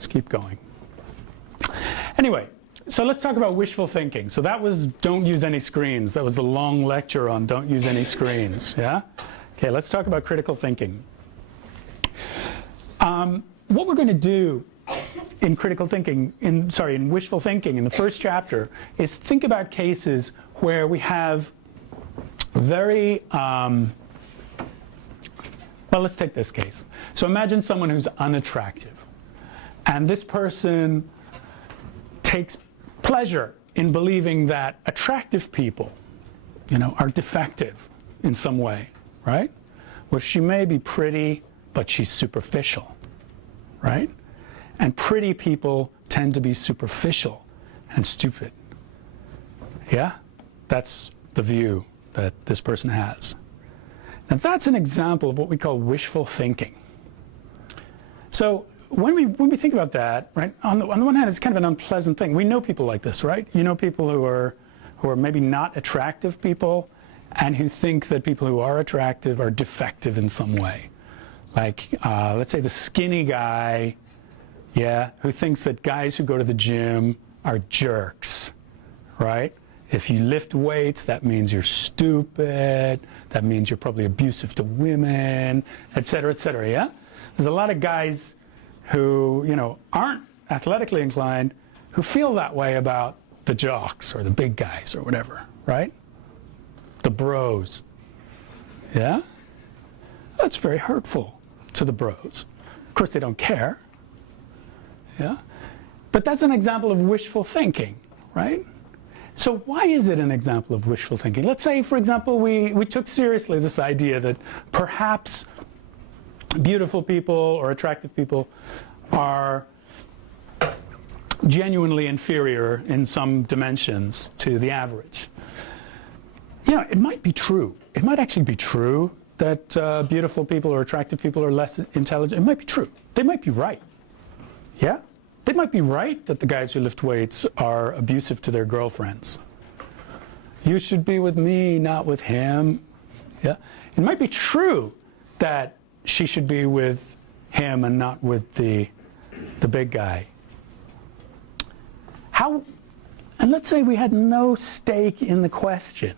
Let's keep going. Anyway, so let's talk about wishful thinking. So that was don't use any screens. That was the long lecture on don't use any screens. Yeah? Okay, let's talk about critical thinking. What we're going to do in critical thinking, in wishful thinking, in the first chapter, is think about cases where we have very, well, let's take this case. So imagine someone who's unattractive, and this person takes pleasure in believing that attractive people, are defective in some way, right? Well, she may be pretty, but she's superficial, right? And pretty people tend to be superficial and stupid. Yeah? That's the view that this person has. Now that's an example of what we call wishful thinking. So when we think about that, right, on the one hand, it's kind of an unpleasant thing. We know people like this, right? You know people who are maybe not attractive people and who think that people who are attractive are defective in some way. Like, let's say the skinny guy, yeah, who thinks that guys who go to the gym are jerks, right? If you lift weights, that means you're stupid, that means you're probably abusive to women, et cetera, yeah? There's a lot of guys who, aren't athletically inclined who feel that way about the jocks or the big guys or whatever, right? The bros, yeah? That's very hurtful to the bros. Of course, they don't care. Yeah? But that's an example of wishful thinking, right? So why is it an example of wishful thinking? Let's say, for example, we took seriously this idea that perhaps beautiful people or attractive people are genuinely inferior in some dimensions to the average. It might be true. It might actually be true that beautiful people or attractive people are less intelligent. It might be true. They might be right. Yeah? They might be right that the guys who lift weights are abusive to their girlfriends. You should be with me, not with him. Yeah? It might be true that she should be with him and not with the big guy. And let's say we had no stake in the question.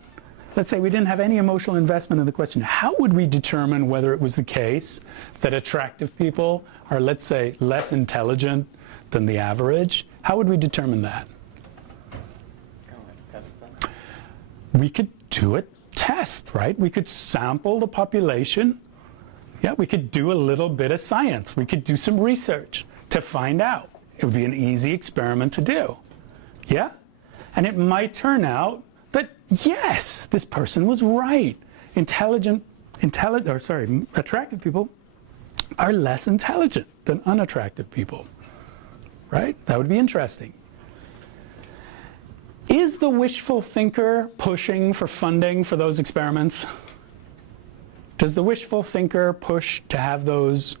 Let's say we didn't have any emotional investment in the question. How would we determine whether it was the case that attractive people are, let's say, less intelligent than the average? How would we determine that? We could do a test, right? We could sample the population. Yeah, we could do a little bit of science. We could do some research to find out. It would be an easy experiment to do. Yeah? And it might turn out that, yes, this person was right. Attractive people are less intelligent than unattractive people. Right? That would be interesting. Is the wishful thinker pushing for funding for those experiments? Does the wishful thinker push to have those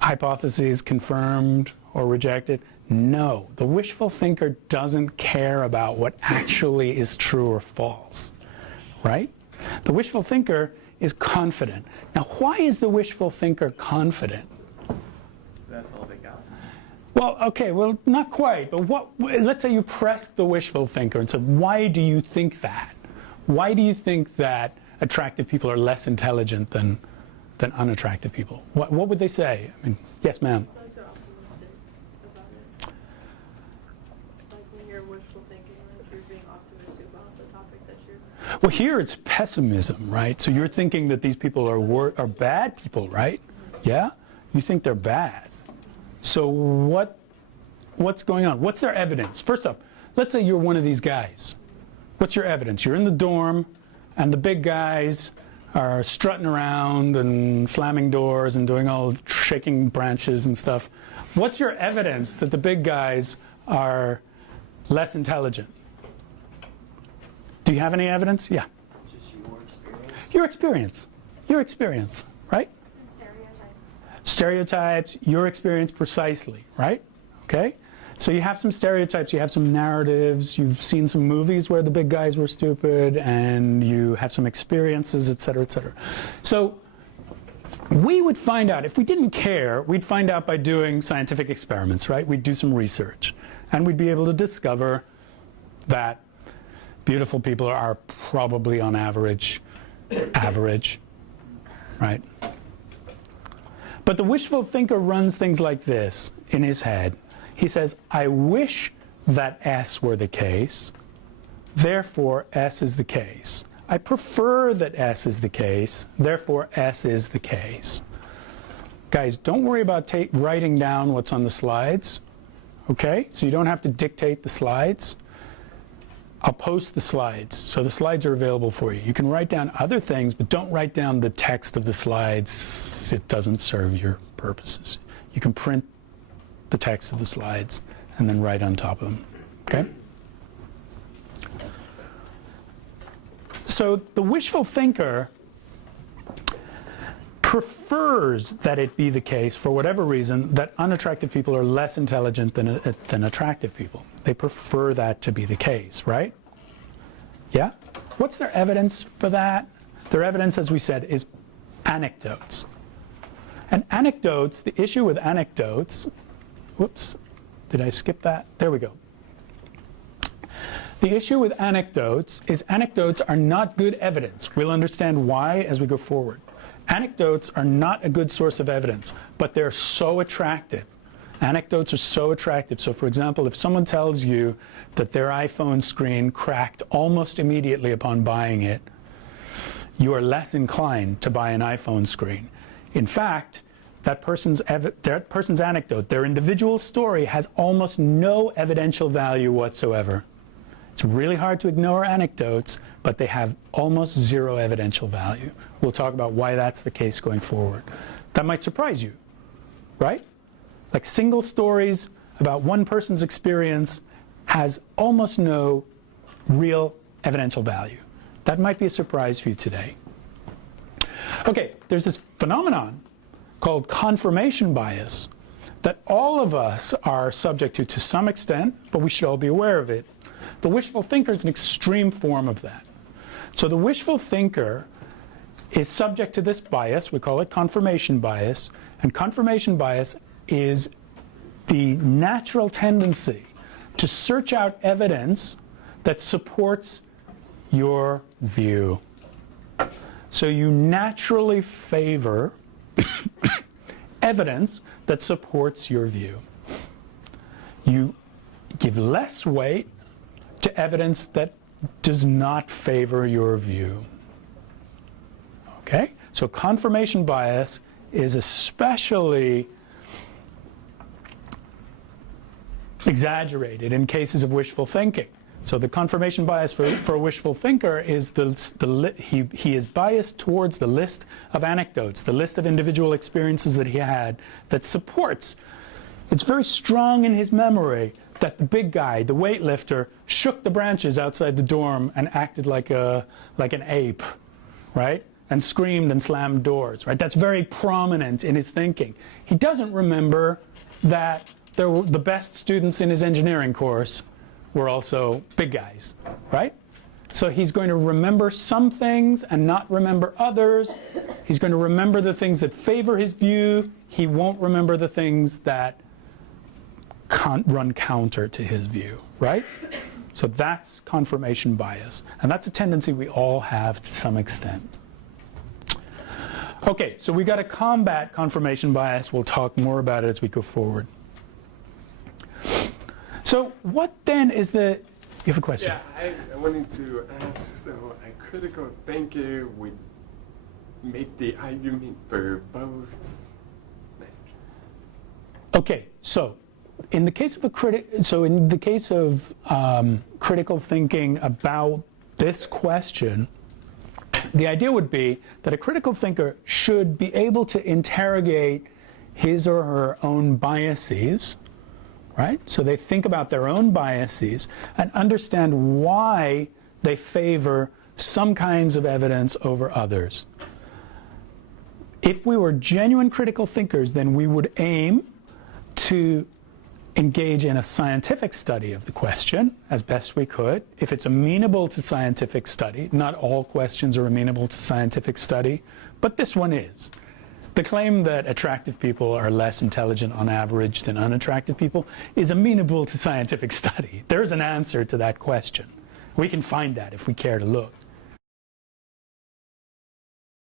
hypotheses confirmed or rejected? No. The wishful thinker doesn't care about what actually is true or false. Right? The wishful thinker is confident. Now, why is the wishful thinker confident? That's all they got. Well, okay, well, not quite, but let's say you pressed the wishful thinker and said, why do you think that? Why do you think that attractive people are less intelligent than unattractive people? What would they say? I mean, yes, ma'am. Like they're optimistic about it. Like when you're wishful thinking, like you're being optimistic about the topic that you're... Well, here it's pessimism, right? So you're thinking that these people are bad people, right? Yeah? You think they're bad. So what's going on? What's their evidence? First off, let's say you're one of these guys. What's your evidence? You're in the dorm, and the big guys are strutting around and slamming doors and doing all shaking branches and stuff. What's your evidence that the big guys are less intelligent? Do you have any evidence? Yeah. Just your experience? Your experience. Your experience, right? Stereotypes, your experience precisely, right? Okay? So you have some stereotypes, you have some narratives, you've seen some movies where the big guys were stupid, and you have some experiences, et cetera, et cetera. So we would find out, if we didn't care, we'd find out by doing scientific experiments, right? We'd do some research, and we'd be able to discover that beautiful people are probably on average, right? But the wishful thinker runs things like this in his head. He says, I wish that S were the case, therefore S is the case. I prefer that S is the case, therefore S is the case. Guys, don't worry about writing down what's on the slides, okay? So you don't have to dictate the slides. I'll post the slides, so the slides are available for you. You can write down other things, but don't write down the text of the slides. It doesn't serve your purposes. You can print the text of the slides and then write on top of them, okay? So the wishful thinker prefers that it be the case, for whatever reason, that unattractive people are less intelligent than attractive people. They prefer that to be the case, right? Yeah? What's their evidence for that? Their evidence, as we said, is anecdotes. And anecdotes, the issue with anecdotes, whoops, did I skip that? There we go. The issue with anecdotes is anecdotes are not good evidence. We'll understand why as we go forward. Anecdotes are not a good source of evidence, but they're so attractive. Anecdotes are so attractive. So for example, if someone tells you that their iPhone screen cracked almost immediately upon buying it, you are less inclined to buy an iPhone screen. In fact, that person's anecdote, their individual story, has almost no evidential value whatsoever. It's really hard to ignore anecdotes, but they have almost zero evidential value. We'll talk about why that's the case going forward. That might surprise you, right? Like single stories about one person's experience has almost no real evidential value. That might be a surprise for you today. Okay, there's this phenomenon called confirmation bias that all of us are subject to some extent, but we should all be aware of it. The wishful thinker is an extreme form of that. So the wishful thinker is subject to this bias. We call it confirmation bias. And confirmation bias is the natural tendency to search out evidence that supports your view. So you naturally favor evidence that supports your view. You give less weight to evidence that does not favor your view. Okay? So confirmation bias is especially exaggerated in cases of wishful thinking. So the confirmation bias for a wishful thinker is he is biased towards the list of anecdotes, the list of individual experiences that he had that supports. It's very strong in his memory that the big guy, the weightlifter, shook the branches outside the dorm and acted like an ape, right? And screamed and slammed doors, right? That's very prominent in his thinking. He doesn't remember that the best students in his engineering course were also big guys, right? So he's going to remember some things and not remember others. He's going to remember the things that favor his view. He won't remember the things that run counter to his view, right? So that's confirmation bias. And that's a tendency we all have to some extent. Okay, so we got to combat confirmation bias. We'll talk more about it as we go forward. So what then is the... You have a question? Yeah, I wanted to ask, so a critical thinker would make the argument for both. Okay, so in the case of critical thinking about this question, the idea would be that a critical thinker should be able to interrogate his or her own biases, right? So they think about their own biases and understand why they favor some kinds of evidence over others. If we were genuine critical thinkers, then we would aim to engage in a scientific study of the question as best we could. If it's amenable to scientific study, not all questions are amenable to scientific study, but this one is. The claim that attractive people are less intelligent on average than unattractive people is amenable to scientific study. There's an answer to that question. We can find that if we care to look.